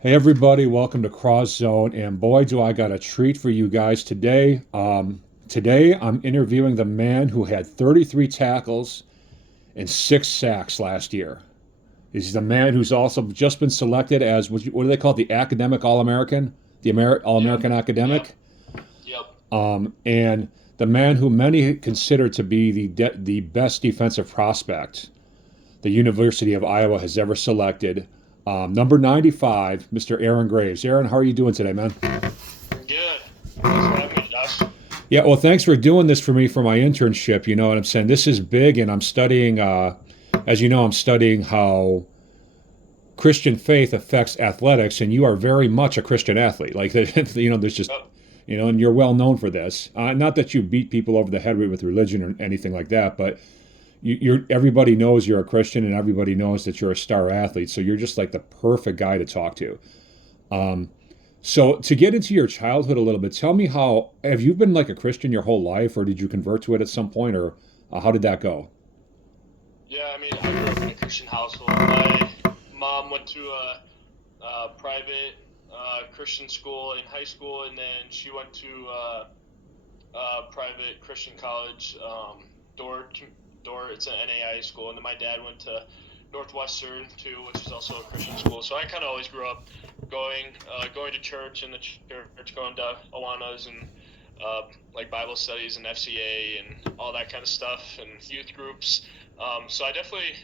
Hey everybody, welcome to Cross Zone, and boy, do I got a treat for you guys today. Today I'm interviewing the man who had 33 tackles and 6 sacks last year. He's the man who's also just been selected as what do they call it? The academic All-American, the Yep, All-American yep, academic, yep. and the man who many consider to be the best defensive prospect the University of Iowa has ever selected. Number 95, Mr. Aaron Graves. Aaron, how are you doing today, man? Good. Thanks for having me, Josh. Yeah, well, thanks for doing this for me for my internship. You know what I'm saying? This is big, and I'm studying, as you know, I'm studying how Christian faith affects athletics, and you are very much a Christian athlete. Like, there's just, Yep. and you're well known for this. Not that you beat people over the head with religion or anything like that, but you're everybody knows you're a Christian, and everybody knows that you're a star athlete. So you're just like the perfect guy to talk to. Um, So to get into your childhood a little bit, tell me how have you been like a Christian your whole life, or did you convert to it at some point, or how did that go? Yeah, I mean, I grew up in a Christian household. My mom went to a private Christian school in high school, and then she went to a private Christian college, Door. It's an NAI school, and then my dad went to Northwestern too, which is also a Christian school. So I kind of always grew up going to church and the church, going to Awanas and like Bible studies and FCA and all that kind of stuff and youth groups. So I definitely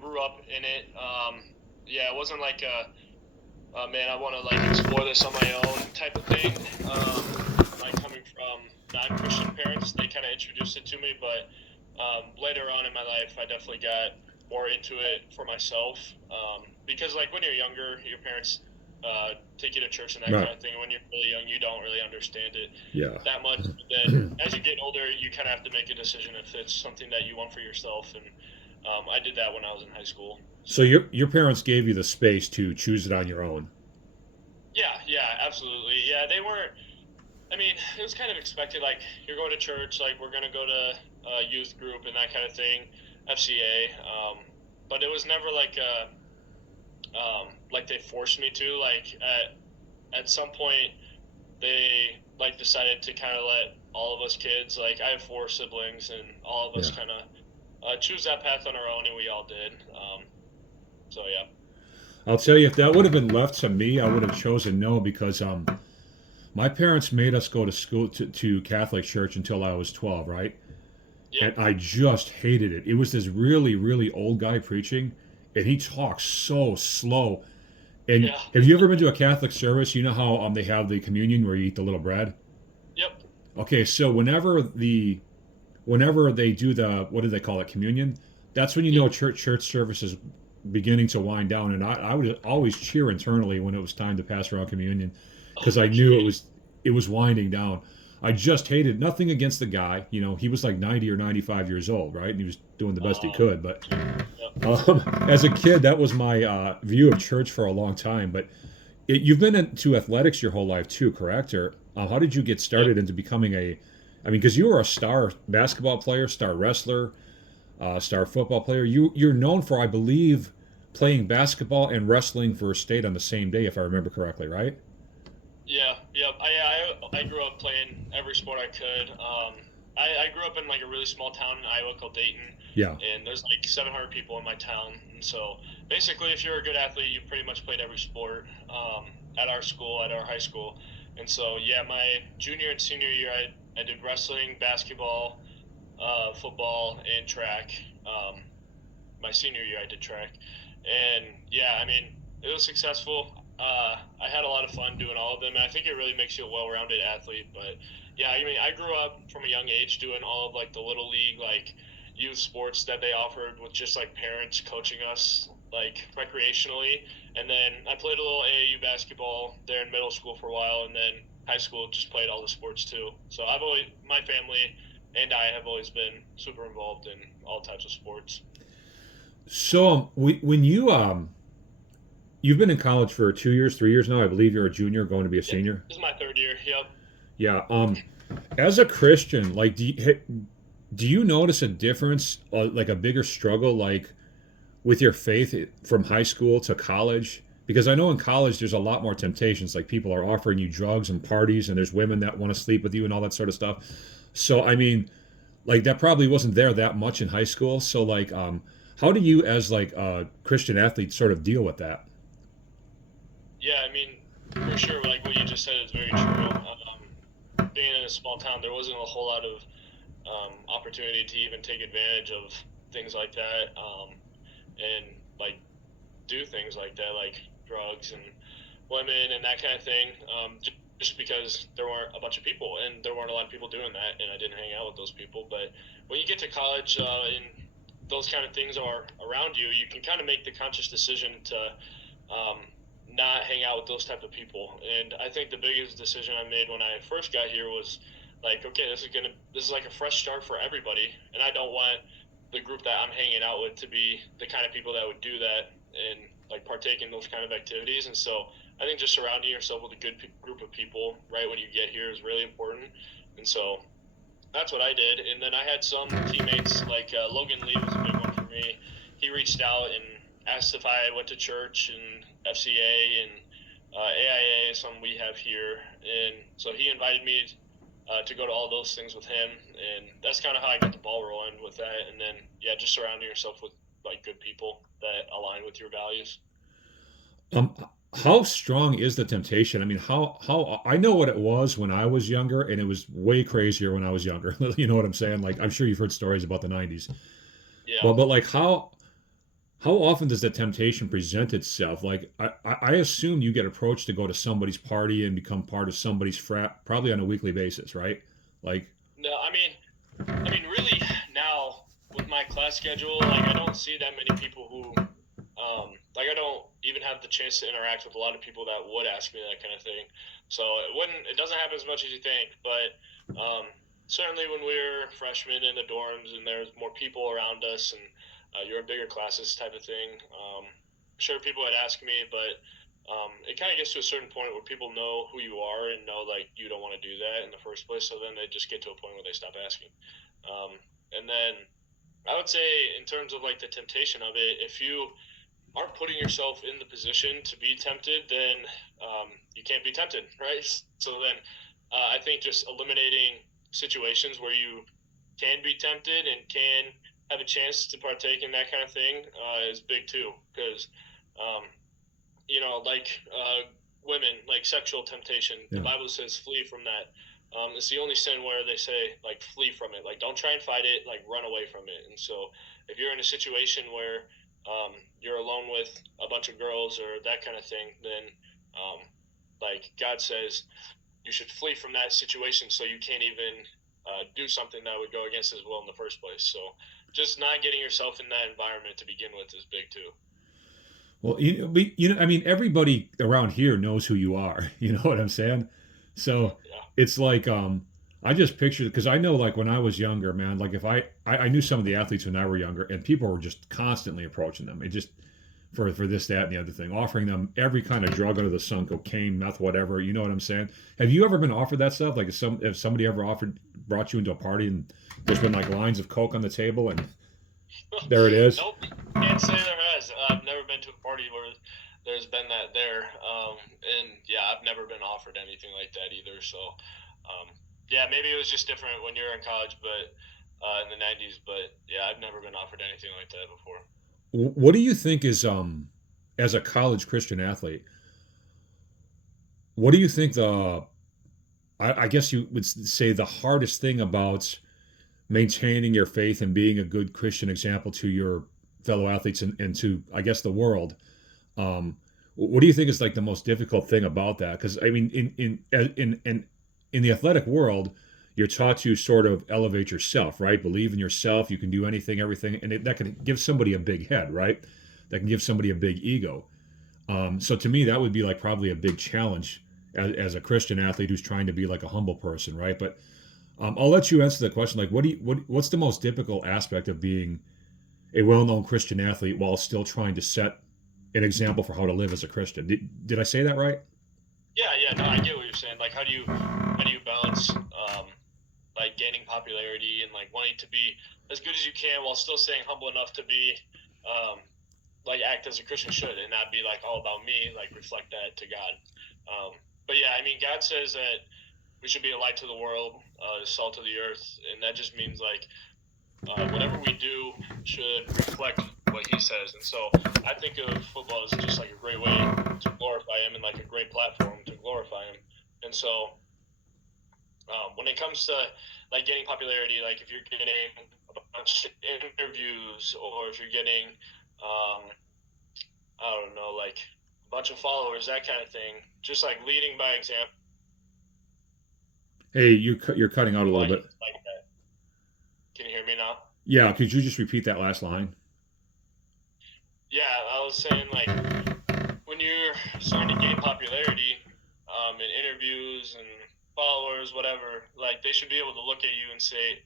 grew up in it. Yeah, it wasn't like man, I want to like explore this on my own type of thing. Like coming from non-Christian parents, they kind of introduced it to me, but later on in my life, I definitely got more into it for myself. Because like when you're younger, your parents take you to church and that Right. kind of thing. And when you're really young, you don't really understand it Yeah. that much. But then as you get older, you kind of have to make a decision if it's something that you want for yourself. And I did that when I was in high school. So So your parents gave you the space to choose it on your own. yeah, yeah, absolutely. Yeah, they weren't. I mean, it was kind of expected. Like you're going to church, like we're gonna go to a youth group and that kind of thing, FCA. But it was never like they forced me to. Like at some point, they like decided to kind of let all of us kids. Like I have four siblings, and all of us Yeah. kind of choose that path on our own, and we all did. So yeah. I'll tell you, if that would have been left to me, I would have chosen no because my parents made us go to school to Catholic church until I was 12, right? Yep. And I just hated it. It was this really, really old guy preaching, and he talks so slow. And Yeah. have you ever been to a Catholic service? You know how they have the communion where you eat the little bread? Yep. Okay, so whenever they do the what do they call it, communion, that's when you know Yep. church service is beginning to wind down, and I would always cheer internally when it was time to pass around communion because I knew Okay. it was winding down. I just hated nothing against the guy. You know, he was like 90 or 95 years old, right? And he was doing the best he Um. could. But Yep. as a kid, that was my view of church for a long time. But you've been into athletics your whole life too, correct? Or how did you get Yep. started into becoming I mean, because you were a star basketball player, star wrestler, star football player. You're known for, I believe, playing basketball and wrestling for state on the same day, if I remember correctly, right? Yeah, yep. I grew up playing every sport I could. I grew up in like a really small town in Iowa called Dayton, Yeah. and there's like 700 people in my town. And so basically, if you're a good athlete, you pretty much played every sport at our school, at our high school. And so yeah, my junior and senior year, I did wrestling, basketball, football, and track. My senior year, I did track, and yeah, I mean, it was successful. I had a lot of fun doing all of them, and I think it really makes you a well-rounded athlete. But yeah, I mean, I grew up from a young age doing all of like the little league, like youth sports that they offered with just like parents coaching us like recreationally, and then I played a little AAU basketball there in middle school for a while, and then high school just played all the sports too. So I've always my family and I have always been super involved in all types of sports. So when you've been in college for 2 years, 3 years now, I believe you're a junior, going to be a Yeah, senior. this is my third year. Yep. Yeah. As a Christian, like, do you notice a difference, like a bigger struggle, like with your faith from high school to college? Because I know in college there's a lot more temptations. Like people are offering you drugs and parties, and there's women that want to sleep with you and all that sort of stuff. So I mean, like that probably wasn't there that much in high school. So like, how do you as like a Christian athlete sort of deal with that? Yeah, I mean, for sure, like what you just said is very true. Being in a small town, there wasn't a whole lot of opportunity to even take advantage of things like that, and like do things like that, like drugs and women and that kind of thing. Just because there weren't a bunch of people, and there weren't a lot of people doing that, and I didn't hang out with those people. But when you get to college, and those kind of things are around you, you can kind of make the conscious decision to um, not hang out with those type of people. And I think the biggest decision I made when I first got here was like, okay, this is like a fresh start for everybody, and I don't want the group that I'm hanging out with to be the kind of people that would do that and like partake in those kind of activities. And so I think just surrounding yourself with a good group of people right when you get here is really important. And so that's what I did. And then I had some teammates like Logan Lee was a big one for me. He reached out and asked if I went to church and FCA and AIA, some we have here. And so he invited me to go to all those things with him. And that's kind of how I got the ball rolling with that. And then, yeah, just surrounding yourself with like good people that align with your values. Um, how strong is the temptation? I mean, how I know what it was when I was younger, and it was way crazier when I was younger. You know what I'm saying? Like I'm sure you've heard stories about the '90s, Yeah. but like how often does the temptation present itself? Like I assume you get approached to go to somebody's party and become part of somebody's frat, probably on a weekly basis, right? Like No, I mean, really now with my class schedule, like I don't see that many people who, like I don't even have the chance to interact with a lot of people that would ask me that kind of thing. So it doesn't happen as much as you think, but certainly when we're freshmen in the dorms and there's more people around us and you're in bigger classes type of thing, sure people would ask me, but it kind of gets to a certain point where people know who you are and know like you don't want to do that in the first place. So then they just get to a point where they stop asking. And then I would say in terms of like the temptation of it, if you aren't putting yourself in the position to be tempted, then you can't be tempted, right? So then I think just eliminating situations where you can be tempted and can have a chance to partake in that kind of thing is big too. Because, um, like women, like sexual temptation, the yeah. Bible says flee from that. It's the only sin where they say like flee from it, like don't try and fight it, like run away from it. And so if you're in a situation where you're alone with a bunch of girls or that kind of thing, then like God says you should flee from that situation so you can't even do something that would go against His will in the first place. So just not getting yourself in that environment to begin with is big too. Well, I mean, everybody around here knows who you are. You know what I'm saying? So Yeah. it's like, I just pictured because I know, like when I was younger, man, like if I knew some of the athletes when I were younger, and people were just constantly approaching them. It just for this, that, and the other thing, offering them every kind of drug under the sun, cocaine, meth, whatever. You know what I'm saying? Have you ever been offered that stuff? Like if somebody ever brought you into a party and there's been like lines of coke on the table and there it is. Nope, can't say there has. I've never been to a party where there's been that there, and yeah, I've never been offered anything like that either. So, yeah, maybe it was just different when you're in college, but in the '90s. But yeah, I've never been offered anything like that before. What do you think is as a college Christian athlete? What do you think I guess you would say the hardest thing about maintaining your faith and being a good Christian example to your fellow athletes and to I guess the world. What do you think is like the most difficult thing about that? Because I mean, in the athletic world, you're taught to sort of elevate yourself, right? Believe in yourself. You can do anything, everything, and that can give somebody a big head, right? That can give somebody a big ego. So to me, that would be like probably a big challenge as a Christian athlete who's trying to be like a humble person, right? But I'll let you answer the question. Like, what's the most difficult aspect of being a well-known Christian athlete while still trying to set an example for how to live as a Christian? Did I say that right? Yeah, yeah, no, I get what you're saying. Like, how do you balance like gaining popularity and like wanting to be as good as you can while still staying humble enough to be um, like act as a Christian should and not be like all about me, like reflect that to God. But yeah, I mean, God says that we should be a light to the world, salt of the earth, and that just means like whatever we do should reflect what He says. And so I think of football as just like a great way to glorify Him and like a great platform to glorify Him. And so when it comes to like getting popularity, like if you're getting a bunch of interviews or if you're getting, I don't know, like a bunch of followers, that kind of thing, just like leading by example. Hey, you're cutting out a little Why bit. like that? Can you hear me now? Yeah, could you just repeat that last line? Yeah, I was saying like when you're starting to gain popularity in interviews and followers, whatever, like they should be able to look at you and say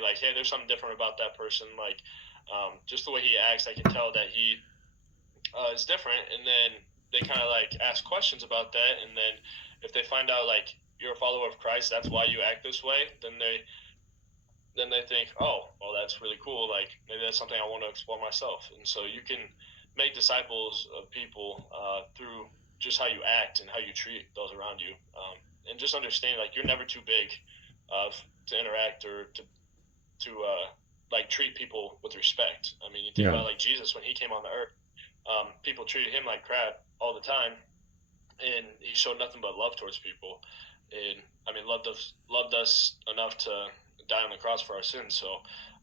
like, hey, there's something different about that person. Like just the way he acts, I can tell that he is different. And then they kind of like ask questions about that. And then if they find out like you're a follower of Christ, that's why you act this way, then they think, oh, well, that's really cool. Like maybe that's something I want to explore myself. And so you can make disciples of people through just how you act and how you treat those around you, and just understand like you're never too big to interact or to like treat people with respect. I mean, you think Yeah. about like Jesus when he came on the earth, people treated him like crap all the time, and he showed nothing but love towards people. And I mean, loved us enough to die on the cross for our sins. So,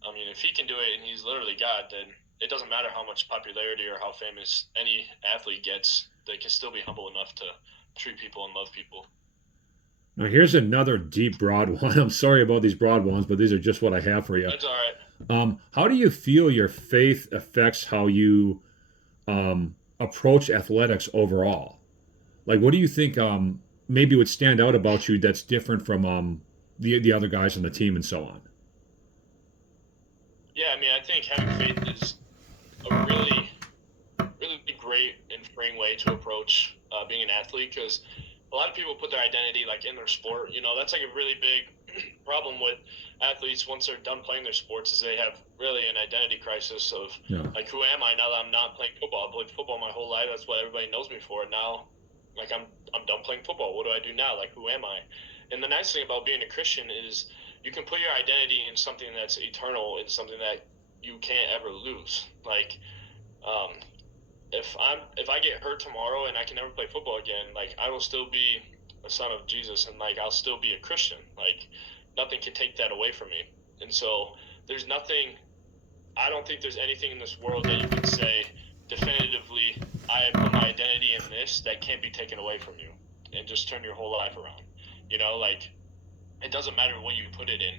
I mean, if he can do it and he's literally God, then it doesn't matter how much popularity or how famous any athlete gets. They can still be humble enough to treat people and love people. Now here's another deep, broad one. I'm sorry about these broad ones, but these are just what I have for you. That's all right. How do you feel your faith affects how you approach athletics overall? Like, what do you think maybe would stand out about you that's different from the other guys on the team and so on? Yeah, I mean, I think having faith is a really great and freeing way to approach being an athlete because a lot of people put their identity like in their sport. You know, that's like a really big problem with athletes once they're done playing their sports is they have really an identity crisis of Yeah. like, who am I now that I'm not playing football? I played football my whole life. That's what everybody knows me for. Now, like I'm done playing football. What do I do now? Like, who am I? And the nice thing about being a Christian is you can put your identity in something that's eternal and something that you can't ever lose. Like, um, if I get hurt tomorrow and I can never play football again, like I will still be a son of Jesus and like I'll still be a Christian. Like nothing can take that away from me. And so there's nothing. I don't think there's anything in this world that you can say definitively. I put my identity in this that can't be taken away from you, and just turn your whole life around. You know, like it doesn't matter what you put it in.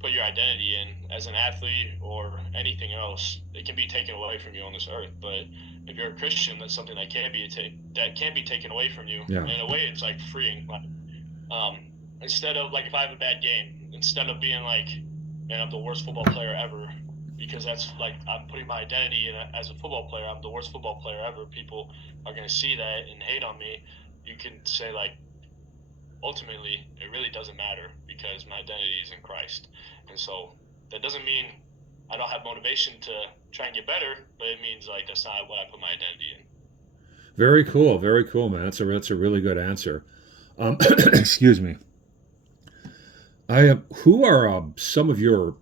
Put your identity in as an athlete or anything else, it can be taken away from you on this earth. But if you're a Christian, that's something that can't be taken away from you. Yeah. And in a way, it's like freeing. Like, um, instead of like if I have a bad game, instead of being like, man, I'm the worst football player ever, because that's like I'm putting my identity in as a football player. I'm the worst football player ever. People are gonna see that and hate on me. You can say like, ultimately, it really doesn't matter because my identity is in Christ. And so that doesn't mean I don't have motivation to try and get better, but it means like that's not what I put my identity in. Very cool, man. That's a really good answer. Excuse me. Who are some of your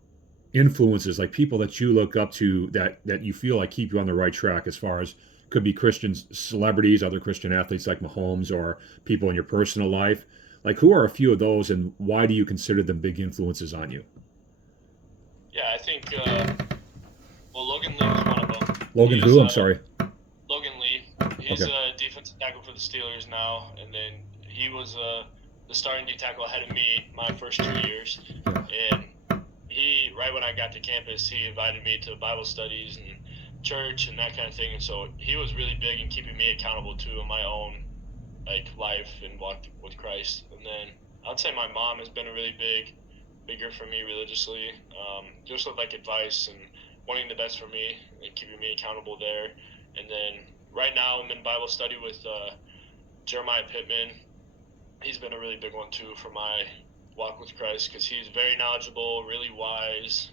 influences, like people that you look up to that you feel like keep you on the right track as far as could be Christian celebrities, other Christian athletes like Mahomes, or people in your personal life? Like, who are a few of those, and why do you consider them big influences on you? Yeah, I think well, Logan Lee was one of them. Logan, He's who? I'm sorry. Logan Lee. He's Okay. a defensive tackle for the Steelers now, and then he was the starting D tackle ahead of me my first 2 years. And he, right when I got to campus, he invited me to Bible studies and church and that kind of thing. And so he was really big in keeping me accountable too in my own like life and walk with Christ. And then I'd say my mom has been a really big figure for me religiously, just with like advice and wanting the best for me and keeping me accountable there. And then right now I'm in Bible study with Jeremiah Pittman. He's been a really big one too for my walk with Christ because he's very knowledgeable, really wise,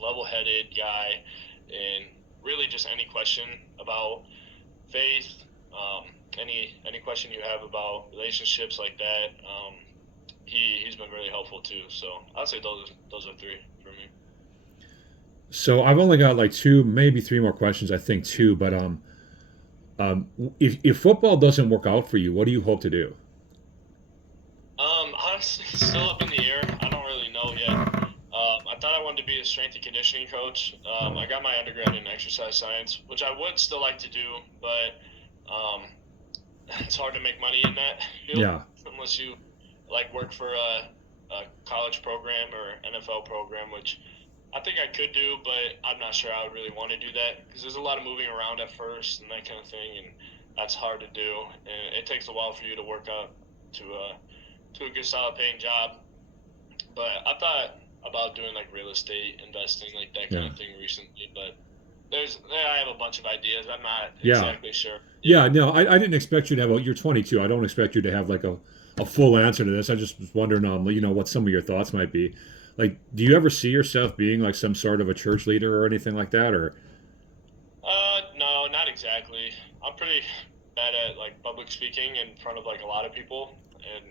level-headed guy, and really just any question about faith, any question you have about relationships like that. He's been really helpful too. So I'd say those are three for me. So I've only got like two, maybe three more questions. I think two, but if football doesn't work out for you, what do you hope to do? Honestly, still up in the air. I don't really know yet. I thought I wanted to be a strength and conditioning coach. I got my undergrad in exercise science, which I would still like to do, but it's hard to make money in that field Yeah, unless you like work for a college program or NFL program, which I think I could do, but I'm not sure I would really want to do that because there's a lot of moving around at first and that kind of thing, and that's hard to do. And it takes a while for you to work up to a good, solid paying job. But I thought about doing like real estate investing, like that kind yeah, of thing recently. But I have a bunch of ideas. I'm not yeah, exactly sure. yeah. No, I didn't expect you to have. You're 22. I don't expect you to have like a full answer to this. I just was wondering, what some of your thoughts might be. Like, do you ever see yourself being like some sort of a church leader or anything like that, or? No, not exactly. I'm pretty bad at like public speaking in front of like a lot of people, and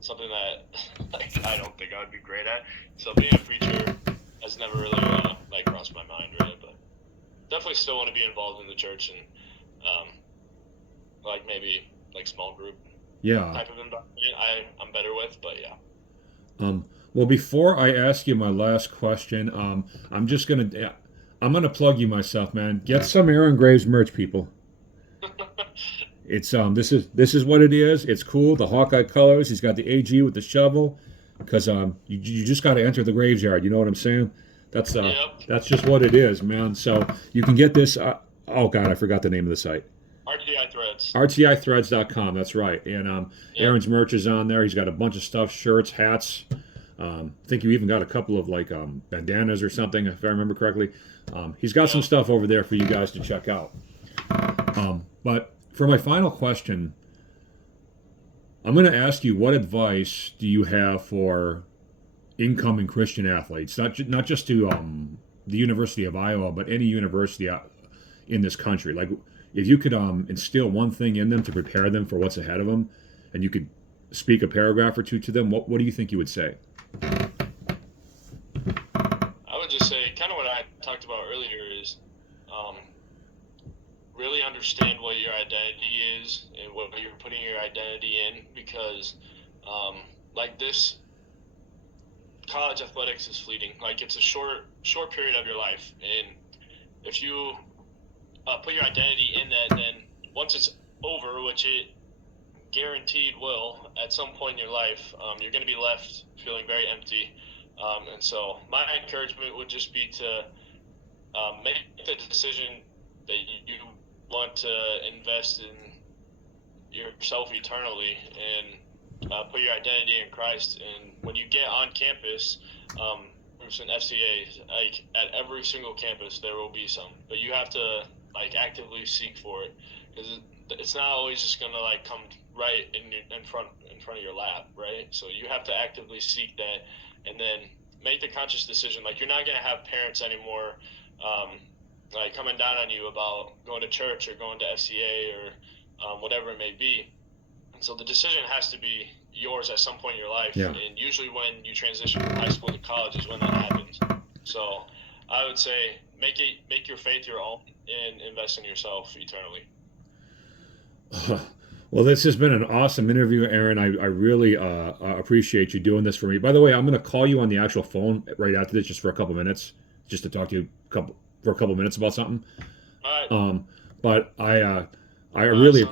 something that like I don't think I would be great at. So being a preacher has never really like crossed my mind really, but definitely still want to be involved in the church and um, like maybe like small group Yeah. type of environment. I'm better with, but yeah. Well, before I ask you my last question, I'm gonna plug you myself, man. Get some Aaron Graves merch, people. It's this is what it is. It's cool. The Hawkeye colors. He's got the AG with the shovel, because you just got to enter the graveyard. You know what I'm saying? Yep. That's just what it is, man. So you can get this. Oh God, I forgot the name of the site. RTI Threads. RTIthreads.com. That's right. And Yep. Aaron's merch is on there. He's got a bunch of stuff, shirts, hats. I think you even got a couple of like bandanas or something, if I remember correctly. He's got some Yep. stuff over there for you guys to check out. But for my final question, I'm going to ask you, what advice do you have for incoming Christian athletes? Not just to the University of Iowa, but any university in this country. Like, if you could instill one thing in them to prepare them for what's ahead of them, and you could speak a paragraph or two to them, what do you think you would say? I would just say kind of what I talked about earlier is um, really understand what your identity is and what you're putting your identity in because like this college athletics is fleeting. Like it's a short period of your life, and if you put your identity in that, then once it's over, which it guaranteed will at some point in your life, you're going to be left feeling very empty. And so my encouragement would just be to make the decision that you want to invest in yourself eternally and put your identity in Christ. And when you get on campus, groups and FCAs, like at every single campus, there will be some, but you have to like actively seek for it because it's not always just gonna like come right in front of your lap, right? So you have to actively seek that, and then make the conscious decision. Like you're not gonna have parents anymore, like coming down on you about going to church or going to FCA or whatever it may be. And so the decision has to be yours at some point in your life. Yeah. And usually when you transition from high school to college is when that happens. So I would say make your faith your own and invest in yourself eternally. Well, this has been an awesome interview, Aaron. I really appreciate you doing this for me. By the way, I'm going to call you on the actual phone right after this, just for a couple minutes, just to talk to you for a couple minutes about something. All right. But I Sounds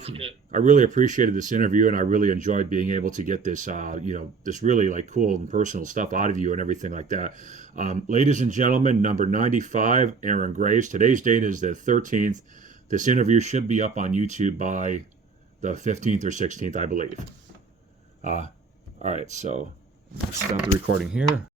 good. I really appreciated this interview, and I really enjoyed being able to get this this really like cool and personal stuff out of you and everything like that. Ladies and gentlemen, number 95, Aaron Graves. Today's date is the 13th. This interview should be up on YouTube by the 15th or 16th, I believe. All right, so stop the recording here.